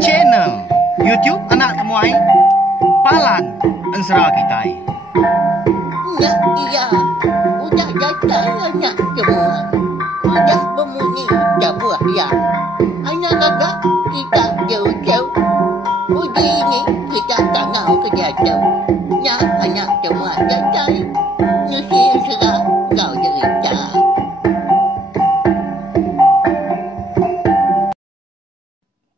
channel YouTube anak temuai Palan Ensra kita. Ya, iya. Udah datang anak semua. Udah berbunyi sebuah ya. Anak kakak kita jauh-jauh. Uji ini kita tak mau kejatuh. Ya, anak semua datang. Nusi serah kau cerita.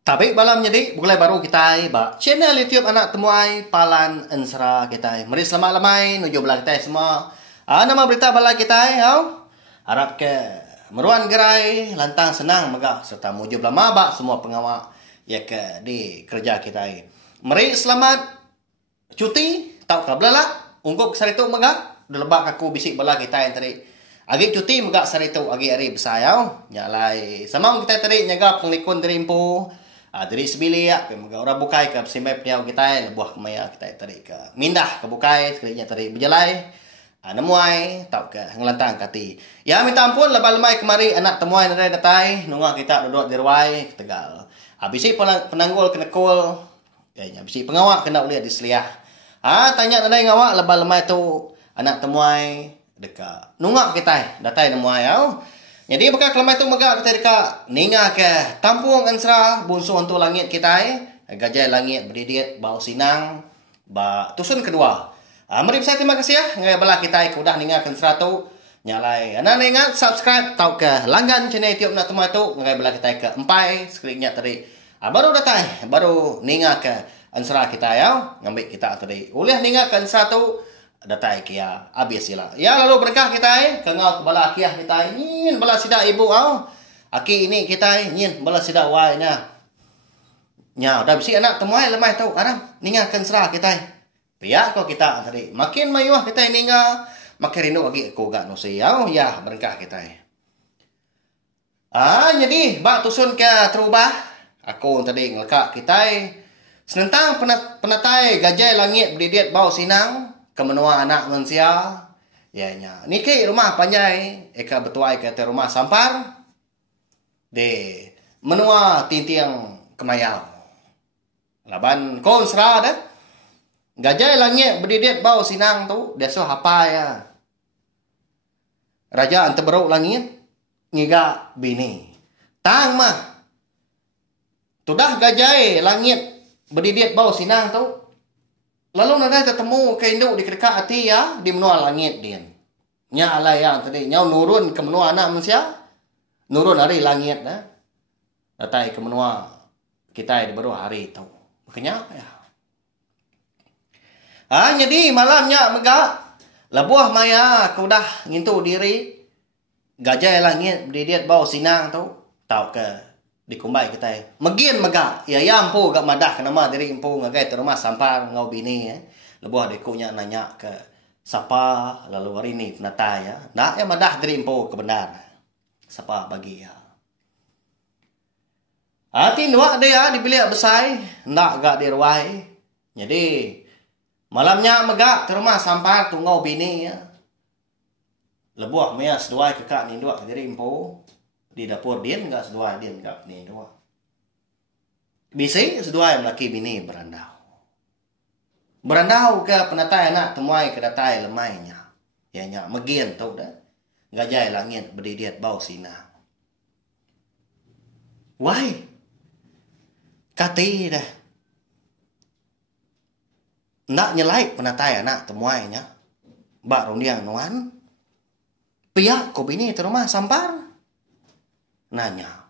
Tapi malam jadi mulai baru kita ba channel YouTube anak temuai Palan Ensra kita. Mari selamat lamai nuju belah kita semua. Nama berita bala kita harap ke meruan gerai lantang senang megah serta muju belah mabak semua pengawal ya ke di kerja kita. Mari selamat cuti tau ka belala ungkuk saritu megah lebak aku bisik bala kita yang tadi. Agi cuti megah saritu agi hari besayau nyalai sama kita tadi nyaga penglikun derimpo. Dari sebili ya, pemaga orang bukai ke simep niau kita, buah kemaya kita tadi ke mindah ke bukai, sekalinya tadi berjalai, nemuai, tau ke ngelantang kati. Ya minta ampun, lebah-lemai kemari anak temuai nere datai, nunggu kita duduk di ruai, Tegal. Habisi penanggul kena kul, ya habisi pengawak kena uliah di seliah. Tanya nere ngawak, lebah-lemai tu anak temuai dekat. Nunggu kita, datai nemuai au. Jadi bakal kelamai tu megak kita dekat ninga ke Tampung Ensra bunsu untuk langit kita gajah langit berdidit bau sinang ba tusun kedua. Mari saya terima kasih ya ngai bala kita udah ninga ke Ensra tu nyalai. Ana ingat subscribe tau ke langgan channel YouTube nak temui tu ngai bala kita ke empai sekalinya tadi. Baru datang baru ninga ke Ensra kita ya ngambil kita tadi. Uliah ninga ke Ensra tu datai kia habis sila. Ya lalu berkah kita kengau bala akiah kita nyin bala sida ibu aki ini kita nyin bala sida wai nya. Nya dah bisi anak temuai lemah tau aram ningakan serah kita. Pia kau kita tadi makin mayuah kita ninga makin rindu lagi aku gak nusi ya berkah kita. Jadi bak tusun ke terubah aku tadi ngelakak kita senentang penatai gajah langit berdidit bau sinang kemenua anak manusia ya nya niki rumah panjai eka betuai ke rumah sampar de menua tintiang kemayau laban konsra dah gajah langit berdidit bau sinang tu deso apa ya raja anteberuk langit ngiga bini tang mah tudah gajah langit berdidit bau sinang tu lalu nada ketemu ke induk di dekat hati ya di menua langit dia. Nya ala yang tadi nyau nurun ke menua anak manusia. Nurun hari langit dah. Datai ke menua kita di baru hari itu. Makanya ya. Jadi malamnya megak lebuah maya aku dah ngintu diri gajah langit berdidit bau sinang tu tau ke di kumbai kita megin megak ya yampu gak madah kenama diri impu ngagai te rumah sampar ngau bini lebuah dekunya nanya ke sapa lalu hari ini penata ya nak ya madah diri impu kebenar sapa bagi ya hati nuak dia di bilik besai nak gak di ruai jadi malamnya megak ke rumah sampar tu ngau bini ya lebuah mea seduai kekak ni dua diri impu di dapur dia enggak sedua dia enggak ni doa. Bisa sedua yang laki bini berandau. Berandau ke penatai anak temuai ke datai lemainya. Ya nya megin tu dah. Gajah langit berdidit bau sinang. Wai. Kati dah. Nak nyelai penatai anak temuainya. Bak rundiang nuan. Pihak ko bini tu rumah sampar. Nanya.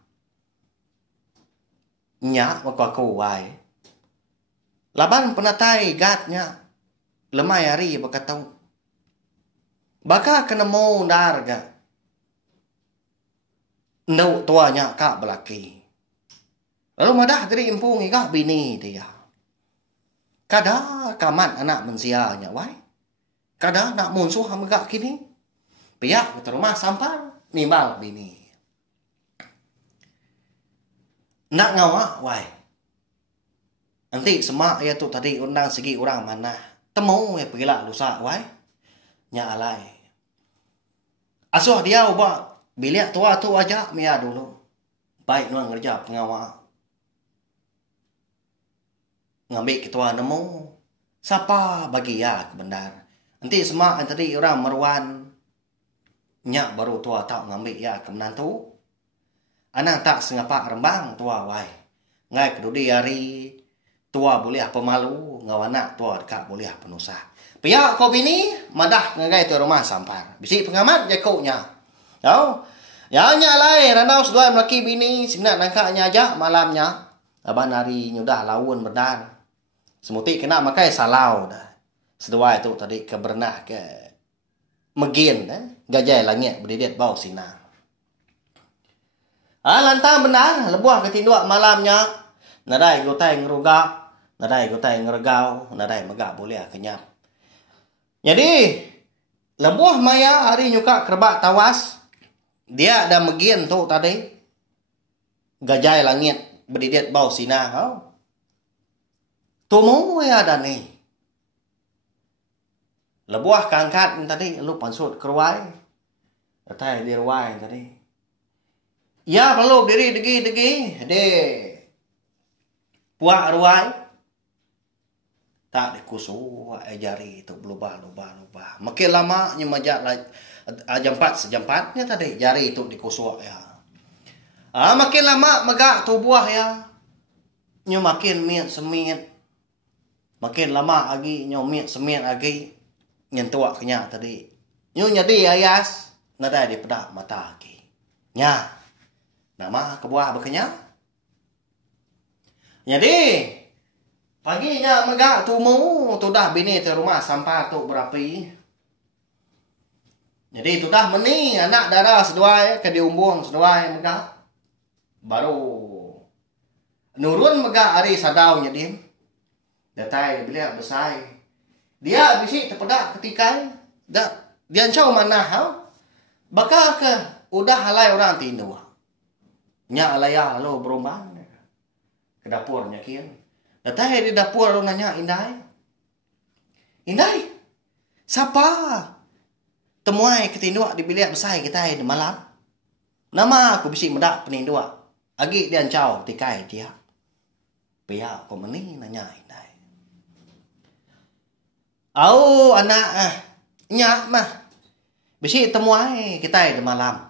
Nya aku wai. Laban penatai gatnya. Lemai hari berkata. Baka kena mau darga. Ndau tuanya kak belaki. Lalu madah dari impung ikak bini dia. Kada kaman anak mensianya wai. Kada nak munsuh megak kini. Pihak ke rumah sampar. Nimbal bini. Nak ngawak, wai. Nanti semak ya tu tadi undang segi orang mana. Temu ya pergilah lusa, wai. Nya alai. Asuh dia ubah bilik tua tu aja mia dulu. Baik nuan kerja pengawak. ngambil ketua nemu. Siapa bagi ya kebenar. Nanti semua tadi orang meruan. Nyak baru tua tak ngambil ya kebenar tu. Anak tak sengapa rembang tua wai. Ngai kedudi hari tua boleh apa malu. Ngau anak tua dekat boleh apa nusa. Pihak kau bini madah ngagai tu rumah sampar. Bisi pengamat jakuknya. Tahu? Ya nya lai ranau sedua melaki bini sebenarnya nangkanya aja malamnya. Aban hari nyudah lawan berdan. Semuti kena makai salau dah. Sedua itu tadi ke bernah ke megin gajai langit berdidit bau sinar. Lantang benar lebuah ketinduk malamnya. Nadai gotai ngeruga, nadai gotai ngeregau, nadai megak boleh kenyap. Jadi lebuah maya hari nyuka kerbak tawas. Dia ada megin tu tadi. Gajai langit berdidit bau sinar. Tumu ya ada ni. Lebuah kangkat tadi lu pansut keruai. Datai di ruai tadi. Ya perlu diri degi de puak ruai. Tak dikusu jari itu berubah. Makin lama nya majak jampat sejampatnya tadi jari itu dikusu ya. Makin lama megak tu buah ya. Nya makin miat semit. Makin lama lagi nyo miat semit lagi nyentua kenya tadi. Nyo nyadi ayas nada di pedak mata lagi. Nya. Nama kebuah berkenya. Jadi paginya megak tumu tu dah bini te rumah sampah tu berapi. Jadi tu dah meni anak darah seduai ke diumbung seduai megak. Baru nurun megak hari sadau nyadim. Datai bila besai. Dia bisi terpedak ketika dia cau mana hau. Bakal ke udah halai orang tindu. Nya alaya lo berombang. Ke dapur nyakin. Datai di dapur lo nanya Indai. Indai. Siapa? Temuai ketinduk di bilik besai kita di malam. Nama aku bisi medak peninduk. Agi dia cau tikai dia. Pihak kau meni nanya Indai. Au anak nyak mah. Bisi temuai kita di malam.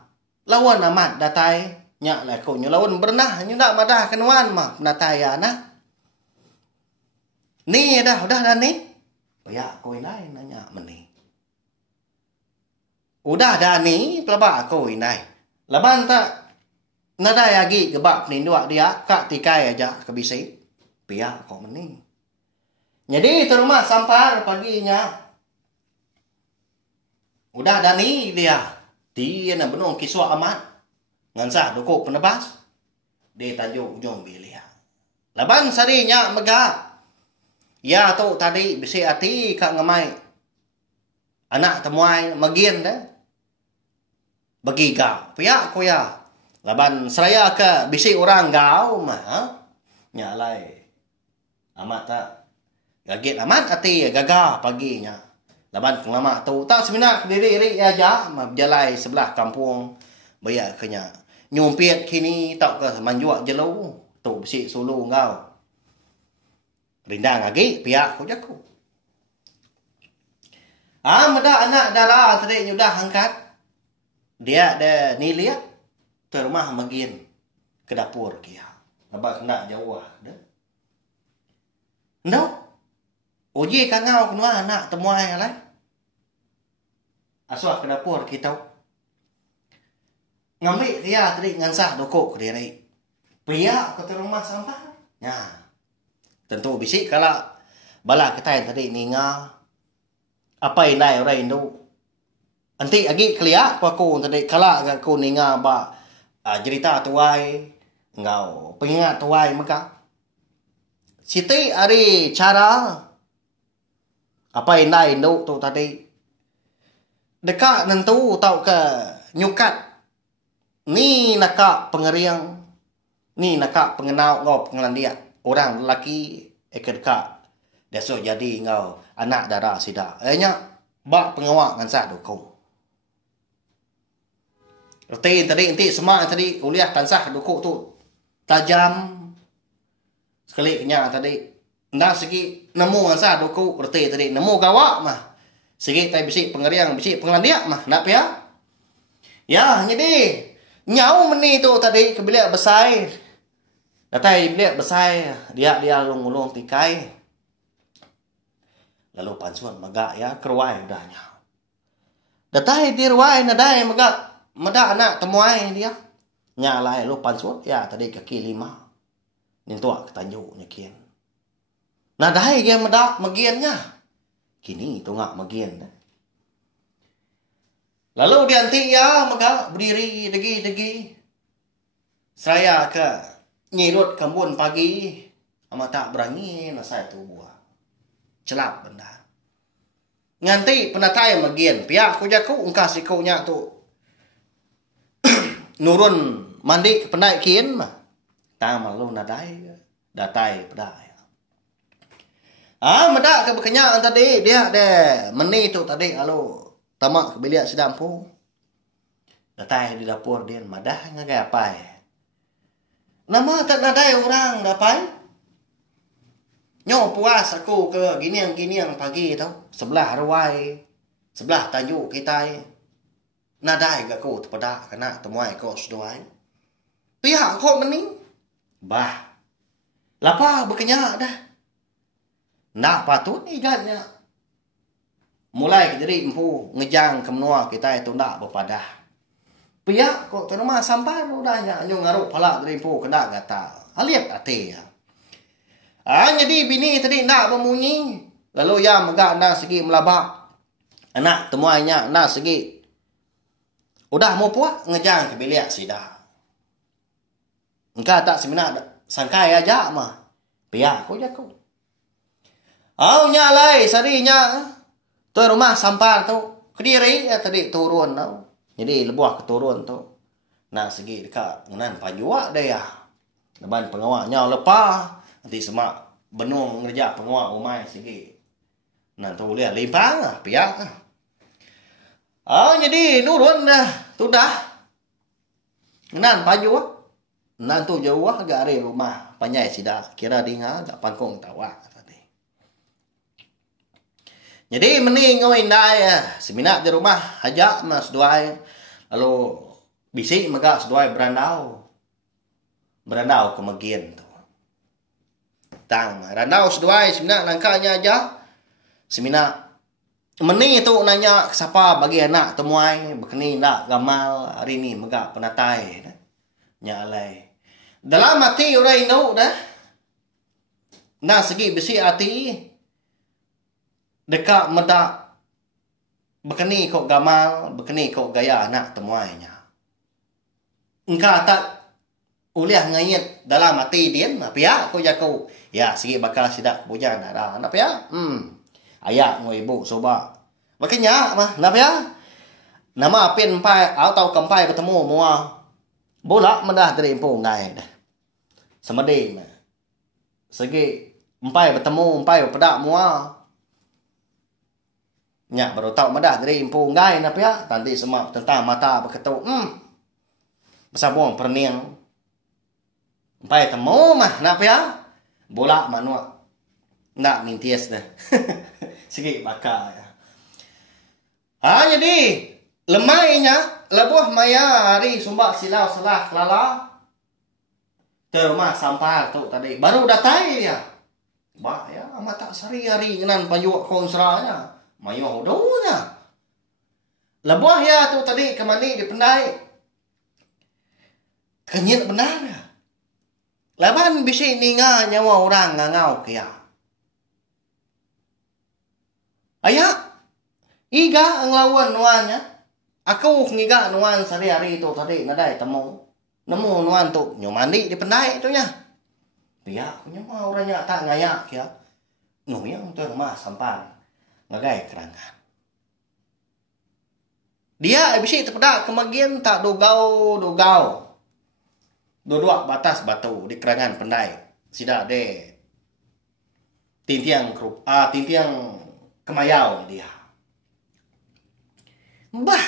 Lawan amat datai nyak lah kau lawan bernah nyu nak madah kenuan mah datai anak. Ni dah udah ni. Ya kau Indai nanya meni. Udah dah ni pelaba kau Indai. Laban tak nadai lagi gebak peninduk dia kak tikai aja ke bisi. Pihak kau meni. Jadi ke rumah sampar paginya. Udah ada ni dia. Dia nak benung kiswa amat. Ngansah dokok penebas. Dia tajuk ujung bilia. Laban sarinya megak. Ya tu tadi bisi hati kak ngamai. Anak temuai magin dah. Bagi kau. Pihak kau ya. Laban seraya ke bisi orang kau mah. Nyalai. Amat tak. Gagit amat hati gagah paginya. Laban lama tu tak seminak diri aja berjalai sebelah kampung bayar kenya. Nyumpit kini tak ke manjuak jelu tu besi sulu ngau. Rindang lagi pihak ku jaku. Meda anak darah tadi nyudah angkat. Dia ada nilia ke rumah magin ke dapur kia. Abang kena jauh dah. No. Uji kangau kenua anak temuai lah. Asuah ke dapur kita. Ngambil dia tadi ngansah dokok ke dia ni. Pria ke rumah sampah. Ya. Tentu bisik kalau bala kita yang tadi ninga. Apa inai orang Indo. Nanti lagi keliak aku tadi kalau aku ninga ba cerita tuai. Ngau pengingat tuai maka. Siti hari cara apa inai Indo tu tadi. Dekat nentu tau ke nyukat. Ni nakak pengeriang. Ni nakak pengenau ngau pengelan dia. Orang lelaki dekat. Dia so jadi ngau anak darah sida. Nya bak pengawak ngan sa dukung. Reti tadi nanti semak tadi kuliah tansah dukuk tu tajam. Sekali kenya tadi Nda segi nemu ngasa doku rete tadi nemu gawak mah. Segi tai bisi pengeriang bisi pengelandia mah nak pia. Ya, jadi nyau meni tu tadi ke bilik besai. Datai bilik besai dia ulung tikai. Lalu pansuan magak ya keruai udahnya. Datai di ruai nadai magak mada anak temuai dia. Nyalai lu pansuan ya tadi kaki 5. Nintua ketanjuk nyakian. Nadai dia mada magiannya. Kini tu ngak magian. Lalu dianti ya maka berdiri degi. Seraya ke nyirut kembun pagi. Ama tak berani nasa itu buah. Celap benda. Nganti penatai magian. Pihak ku jaku engkau sikunya tu. Nurun mandi ke pendai kian mah. Tama lu nadai. Datai pedai. Meda ke berkenyak tadi. Dia meni tu tadi lalu. Tamak ke bilik sedampu. Datai di dapur dia. Madah ngagai apa ya. Nama tak nadai orang dapai. Nyo puas aku ke giniang pagi tau. Sebelah ruai. Sebelah tajuk kita. Nadai ke aku terpedak. Kena temuai kau seduai. Pihak kau meni. Bah. Lapa berkenyak dah. Nak patut igatnya. Mulai jadi empu ngejang ke menua kita itu nak berpadah. Pihak kok tu nama sampai udahnya anjung ngaruk pala dari empu kena kata. Aliat ate ya. Jadi bini tadi nak bemunyi. Lalu ya megak nak segi melabak. Anak temuainya nak segi. Udah mau puak ngejang ke bilik sida. Engkau tak seminat sangkai aja mah. Pihak kok jaku. Nyalai sarinya. Tu rumah sampar tu. Kediri ya tadi turun tau. Jadi lebuah keturun tu. Nah segi dekat. Nan pajuak dia ya. Leban pengawaknya lepas. Nanti semak benung ngerja pengawak umai segi. Nan tu lihat limpang lah. Piak lah. Jadi turun dah. Tu dah. Nan pajuak. Nan tu jauh agak hari rumah. Panyai sidak. Kira dinga agak pangkong tawak. Jadi meni ngawin dah seminat di rumah hajak mas seduai. Lalu bisik megak seduai berandau. Berandau ke magian tu. Tang randau seduai seminat langkahnya aja. Seminat meni tu nanya siapa bagi anak temuai bekeni nak gamal hari ni megak penatai. Nya alai. Dalam hati orang induk dah. Nah segi besi hati. Dekat medak bekeni kok gamal, bekeni kok gaya anak temuainya. Engkau tak uliah ngayat dalam hati dia, pihak kau jaku. Ya, segi bakal sidak bujan ada. Nak pihak? Ayak ngoi ibu soba. Makanya mah, nak pihak? Nama apin empai atau kempai bertemu mua. Bola mendah dari empu ngai dah. Semeding. Segi empai bertemu, empai berpedak mua. Nyak baru tahu madah dari impu ngai na pia tanti semak tentang mata berketuk bersabung perniang empai temu mah na pia bola manua nak minties dah segi bakal ya. Jadi lemainya lebuh maya hari sumbak silau salah kelala ke rumah sampar tu tadi baru datai ya. Bah ya amat tak sari hari ngenan payuak konsranya. Mayu hodonya. Lebuah ya tu tadi kemani dipendai. Kenyit benar ya. Laban bisi ninga nyawa orang ngangau kaya. Ayak. Iga nglawan nuannya. Aku ngiga nuan sehari-hari tu tadi nadai temu. Nemu nuan tu nyomandi dipendai tu nya. Dia nyawa orangnya tak ngayak kaya. Nguyang tu rumah sampai. Ngagai kerangan. Dia bisi terpedak kemagian tak dogau. Dua batas batu di kerangan pendai. Sidak de. Tintiang kemayau dia. Bah.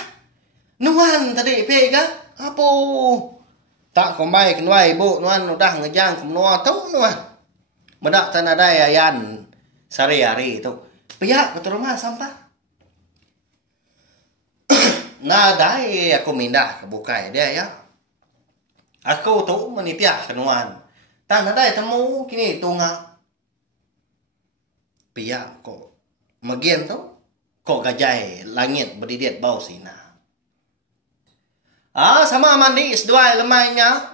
Nuan tadi pega. Apa? Tak kombai kenwai ibu nuan udah ngejang ke menua tu nuan. Medak tanada ayan sehari-hari itu. Pihak ke rumah sampah. Nah, dai aku mindah ke bukai dia ya. Aku tu menitiah kenuan. Tanada temu kini tunga. Pihak kok magian tu kok gajai langit berdidit bau sina. Sama mandi seduai lemainya.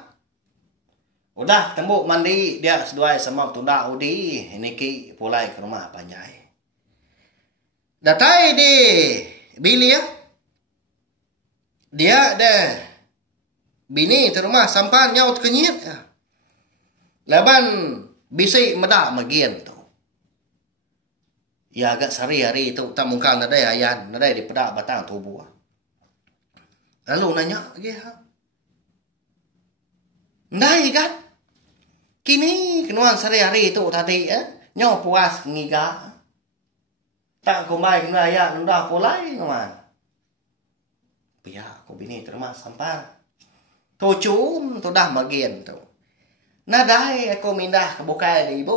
Udah tembuk mandi dia seduai sama tunda udi. Ini ki pulai ke rumah panjai. Datai di bili ya. Dia deh bini ke rumah sampan nyaut kenyit. Laban bisi medak magian tu. Ya agak sehari-hari itu tak mungkin ada ayan, ada di pedak batang tubuh. Lalu nanya lagi Ndai kan? Kini kenuan sehari-hari itu tadi nyaw puas ngiga. Tak kumai kena ayan udah pulai teman. Pia ko bini terima sampan. Tu cum tu dah bagian tu. Nadai aku mindah ke bukai di ibu.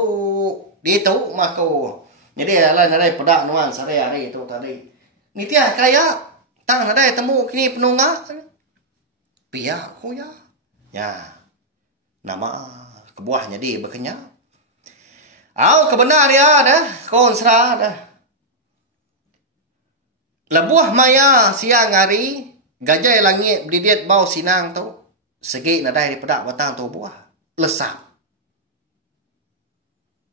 Di tu mako. Jadi ala nadai pedak nuan sehari-hari itu tadi. Nitia kaya tang nadai temu kini penunga. Pia ko ya. Ya. Nama kebuahnya di bekenya. Kebenar ya dah. Konsra dah. Lebuah maya siang hari. Gajai langit berdidit bau sinang tu. Segi nadai di pedak batang tu buah. Lesap.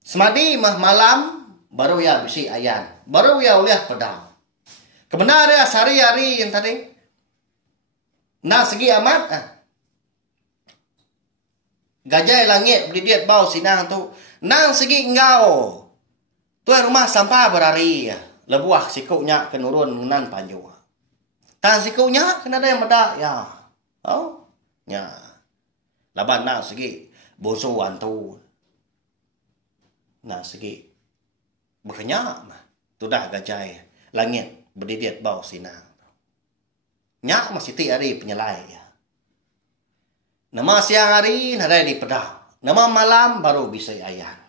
Semadi mah malam. Baru ya bisi ayan. Baru ya uliah pedang. Kebenar ya sehari-hari yang tadi. Nah segi amat. Gajai langit berdidit bau sinang tu. Nang segi engkau. Tuan rumah sampah berari. Lebuah sikuknya kenurun nan panjang. Tan sikuknya kena ada yang medak ya. Ya. Laban nang segi bosuan tu. Nang segi berkenyak mah. Tu dah gajai langit berdidit bau sinang. Nyak masih ti hari penyelai ya. Nama siang hari nadai di pedak. Nama malam baru bisa ayan.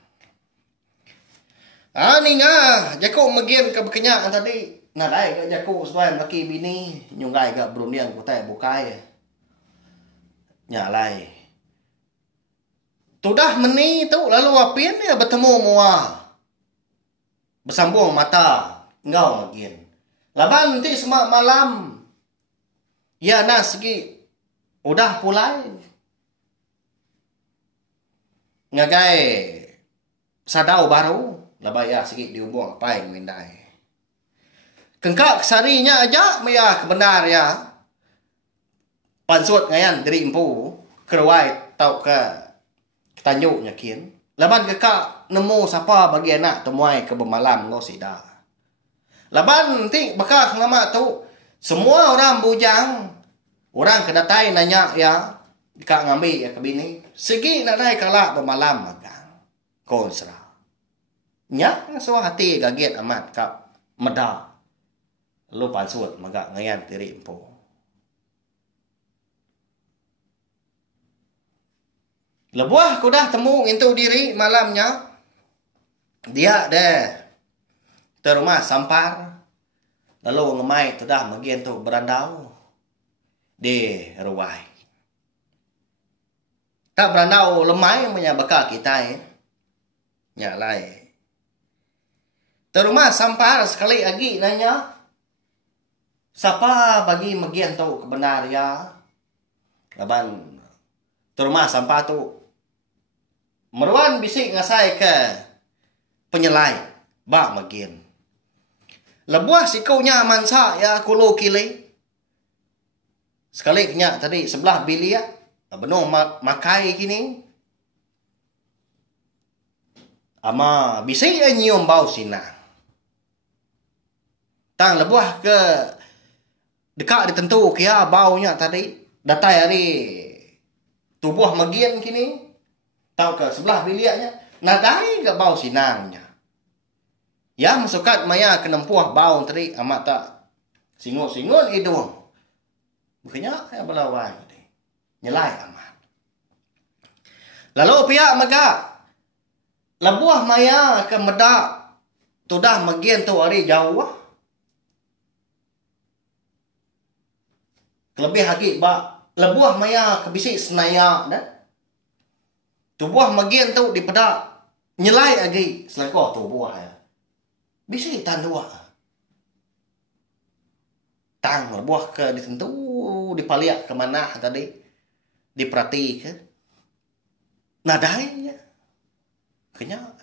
Ni nga, jako magian ke berkenyak tadi. Nadai ke jako sesuai laki bini. Nyungai ke berundian kutai bukai. Nyalai. Tudah meni tu lalu apin ya bertemu mua. Bersambung mata. Engkau magian. Laban nanti semak malam. Ya nah segi. Udah pulai. Ngagai. Sadau baru. Labay ya sikit dihubung apa yang mindai. Kengkak sarinya aja maya kebenar ya. Pansut ngayan dari empu. Keruai tau ke tanjuk nyakin. Laban kekak nemu siapa bagi anak temuai ke bermalam ngau sida. Laban nanti bakal nama tu. Semua orang bujang. Orang kedatai nanya ya. Kak ngambil ya ke bini. Segi nak naik kalak bermalam magang. Konsra. Nyak so hati gaget amat kap meda. Lu pansut magak ngayan tiri empo. Lebuah ku dah temu itu diri malamnya. Dia deh terumah sampar. Lalu ngemai tu dah magian tu berandau di ruai. Tak berandau lemai punya bakal kita Nyak lai. Terumah sampar sekali lagi nanya. Siapa bagi magian tu kebenar ya? Laban terumah sampah tu meruan bisik ngasai ke penyelai bak magian. Lebuah sikaunya mansa ya kulo kili. Sekali kenya tadi sebelah bilia benuh makai kini. Ama bisik nyium bau sinang. Tang lebuah ke dekat ditentu kia baunya tadi datai hari tubuh magian kini tahu ke sebelah biliaknya nadai ke bau sinangnya ya masukat maya kenempuah bau tadi amat tak singut-singut hidung bukannya ya belawai nyelai amat lalu pihak mega Labuah maya ke medak tu dah magian tu hari jauh. Lebih lagi ba labuah maya ke bisik senaya dah. Tu buah magian tu di pedak nyelai lagi selakoh tu buah ya. Bisik tan dua. Tang labuah ke ditentu dipaliak ke mana tadi diperhati ke. Nadai ya. Kenyak.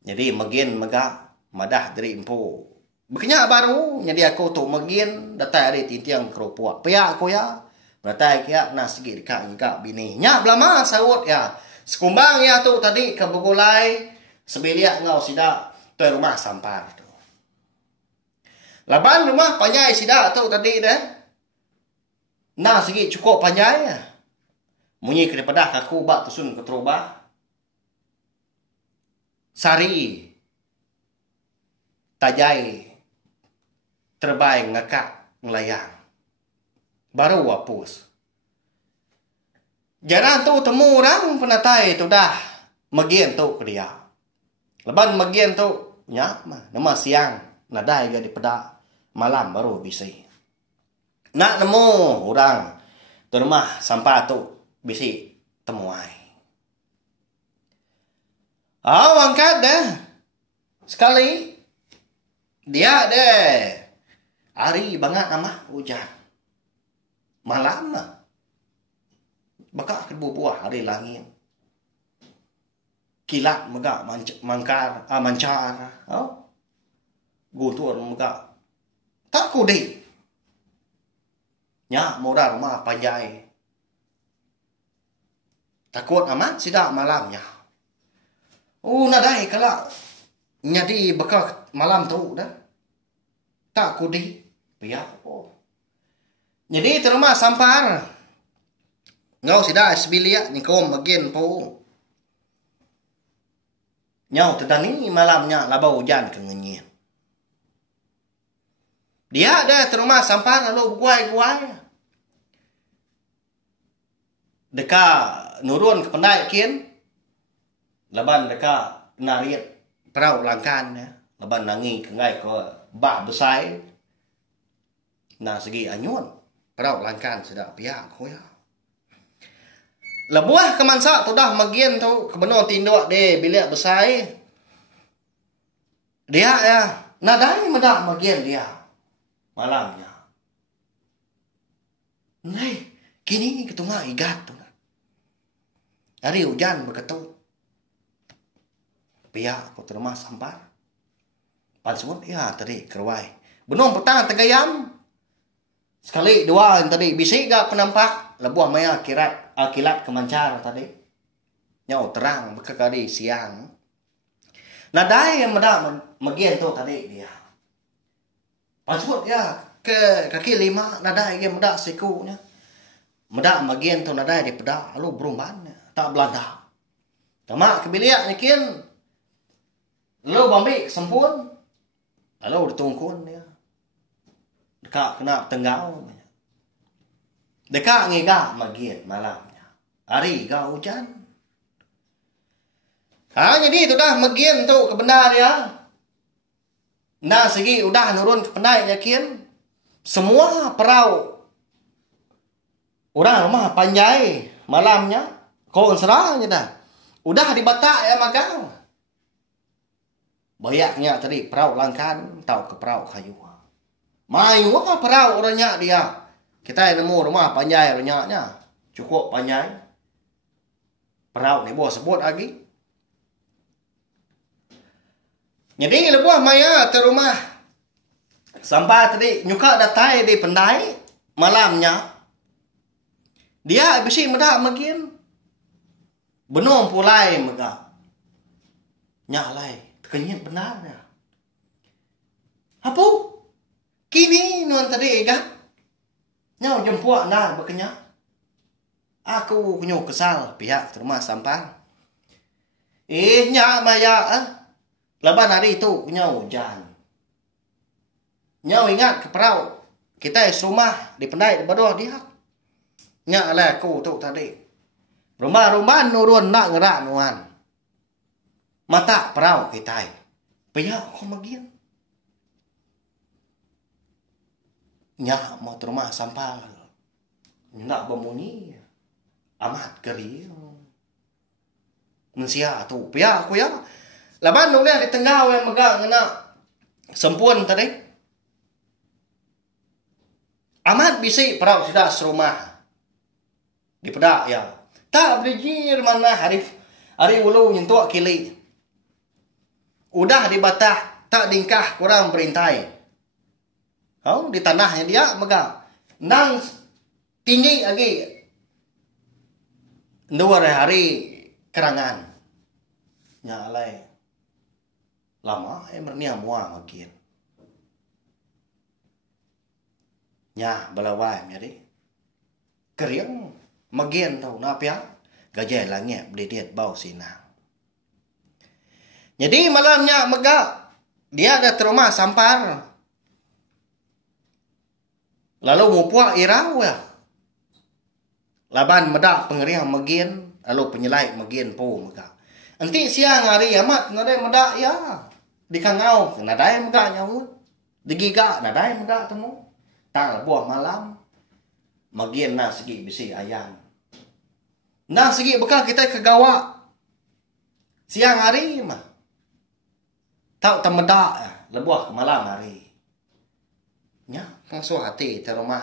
Jadi magian megak madah dari empu. Berkenyak baru jadi aku tu magian datai ada tintiang keropok. Pia aku ya. Datai kia nas segi dekat ngak bini. Nya belama saut ya. Sekumbang ya tu tadi ke begulai sebiliak ngau sida tu rumah sampar tu. Laban rumah panjai sida tu tadi dah. Nah segi cukup panjai ya. Munyi daripada aku bak tusun ke terubah. Sari tajai terbaik ngakak ngelayang. Baru hapus. Jarang tu temu orang penatai tu dah magian tu ke dia. Leban magian tu nya nama siang nadai ga di pedak malam baru bisi. Nak nemu orang tu rumah sampah tu bisi temuai. Angkat deh. Sekali dia deh. Hari banget nama hujan. Malam lah. Bakal kebuah hari langit. Kilat megak mancar. Gutur megak. Tak kudi. Nya murah rumah panjai. Takut amat sidak malamnya. Nadai kalau nyadi bakal malam tu dah. Tak kudi. Biar. Jadi terima sampar. Ngau sida sebilia nikom magian po. Nyau tedani malamnya labau hujan kengenyi. Dia ada terima sampar lalu guai-guai. Deka nurun ke pendai kian. Laban deka nariat perau langkan ya. Laban nangi kengai ke bah besai. Nah segi anyun perau langkan sudah pihak ko ya. Lebuah kemansa tu dah magian tu kebeno tinduk de bilik besai. Dia ya nadai medak magian dia malamnya. Nei kini ketunga igat tu. Hari hujan beketu. Pihak aku terima sampah. Pansumut ya tadi kerwai. Benong petang tegayam. Sekali dua yang tadi bisik gak penampak. Lebuah maya akilat kemancar tadi. Nyau terang bekakadi siang. Nadai yang medak magian tu tadi dia. Pansumut ya ke kaki lima nadai yang medak sikunya. Medak magian tu nadai di pedak. Lalu berumbannya. Tak belanda. Tamak kebiliak nyikin. Lalu bambik sempun. Lalu ditungkun dia. Dekat kena tenggau. Dekat ngigak magian malamnya. Hari gak hujan. Jadi tu dah magian tu kebenar ya. Nah segi udah nurun ke pendai yakin. Semua perau. Orang rumah panjai malamnya. Kau serahnya dah. Udah dibatak ya makau. Bayaknya tadi perau langkan tau ke perau kayu. Mayu apa perau orangnya dia. Kita nemu rumah panjai orangnya. Cukup panjai. Perau ni buah sebut lagi. Jadi lebuah maya ke rumah. Sampai tadi nyuka datai di pendai malamnya. Dia bisi medak makin. Benong pulai medak. Nyalai. Kenyit benarnya. Apa? Kini nuan tadi kan? Nyau jempuak nah berkenyak. Aku kunyo kesal pihak terima sampah. Nyak maya Leban hari itu kunyo hujan. Nyau ingat ke perau. Kita rumah di pendai di bawah dia. Nyak lah aku tu tadi. Rumah-rumah nurun nak ngerak nuan. mata perau kita. Paya ko magian. Nya mau rumah sampal. Nak bamuni. Amat keri. Mensia tu. Paya aku ya. Laban nung di tengah yang megang ngena sempun tadi. Amat bisi perau sudah serumah. Di pedak ya. Tak berjir mana hari ulu nyentuak kili. Udah di batah tak dingkah kurang perintai. Kau di tanahnya dia megang. Nang tinggi lagi. Dua hari kerangan. Nyalai. Lama mernia mua makin. Nya balawai meri. Keriang magian tau napia. Gajah langit berdiri bau sinang. Jadi malamnya megak. Dia ada terumah sampar. Lalu mupuak irau ya. Laban medak pengeriang magian. Lalu penyelai magian po megak. Nanti siang hari amat nadai medak ya. Di kangau nadai megak nyaut. Di giga nadai megak temu. Tak buah malam. Magian na segi bisi ayam. Nah segi bekal kita ke gawak. Siang hari mah. Tak temedak ya. Lebuah ke malam hari. Nya, langsung hati di rumah.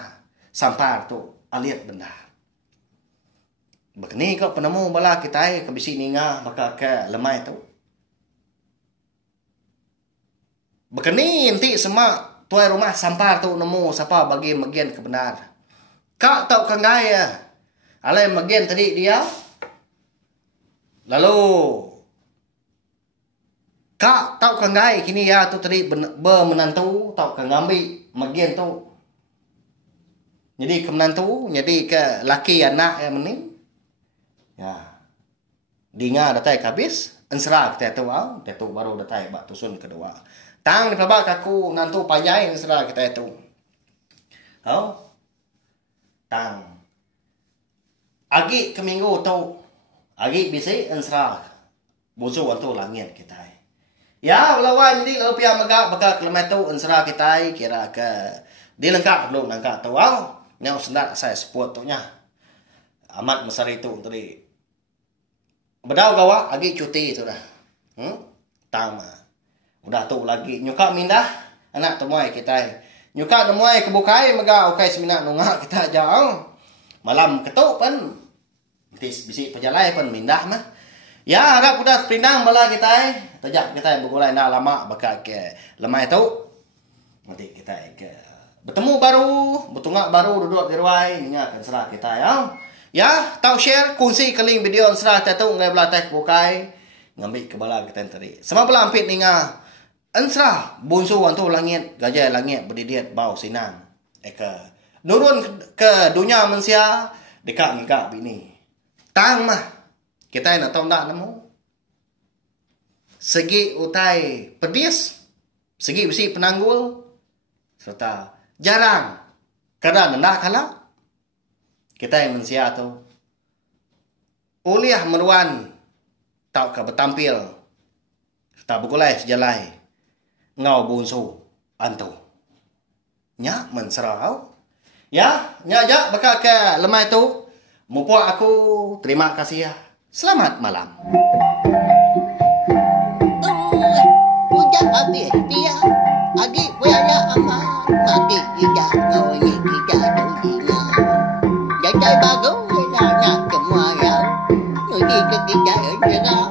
Sampar tu aliat benda. Begini kau penemu bala kita ke bisi ninga maka ke lemai tu. Begini nanti semua tuai rumah sampar tu nemu siapa bagi bagian kebenar. Kak tahu kan gaya. Alai bagian tadi dia. Lalu kak tahu kan gaya kini ya tu tadi bermenantu tahu kan ngambil bagian tu. Jadi ke menantu, jadi ke laki anak yang mening. Ya. Dinga datai habis, ensra kita tu au, kita tu baru datai bak tusun kedua. Tang di pelabak aku nantu payai ensra kita tu. Au. Tang. Agi ke minggu tu, agi bisi ensra. Busu tu langit kita. Ya, lawan jadi lalu pia megak bakal kilometer ensra kita kira ke dilengkap belum nangka tu au. Nyau sendat saya support tu nya. Amat besar itu tadi. Bedau gawa agi cuti tu dah. Tang udah tu lagi nyuka mindah anak temuai kita. Nyuka temuai kebukai mega okai semina nungak kita jauh. Malam ketuk pun bisi pejalai pun mindah mah. Ya harap udah pindang bala kita. Tajak kita bergulai nak lama bakal ke lemai tu. Nanti kita ke bertemu baru, bertungak baru duduk di ruai, ingat kan serah kita ya. Ya, tahu share, kongsi ke link video serah tu ngai belatek bukai, ngambil ke bala kita tadi. Sama pula ampit ninga. Ensra bunsu wantu langit, gajah langit berdiri bau sinang. Eka nurun ke dunia manusia dekat ngigak bini. Tang mah kita nak tahu tak nemu. Segi utai pedis, segi besi penanggul serta jarang. Karena nak kalah. Kita yang manusia tu. Uliah meruan. Tak ke bertampil. Tak bergulai sejalai. Ngau bunsu. Antu. Nya menserau. Ya. Nya ajak bakal ke lemai tu. Mupuak aku. Terima kasih ya. Selamat malam. Hujan habis dia. Adik beraya amat. Adik tidak kau ini tidak terima. Jajai baru nak semua ya. Nanti ketiga jerah.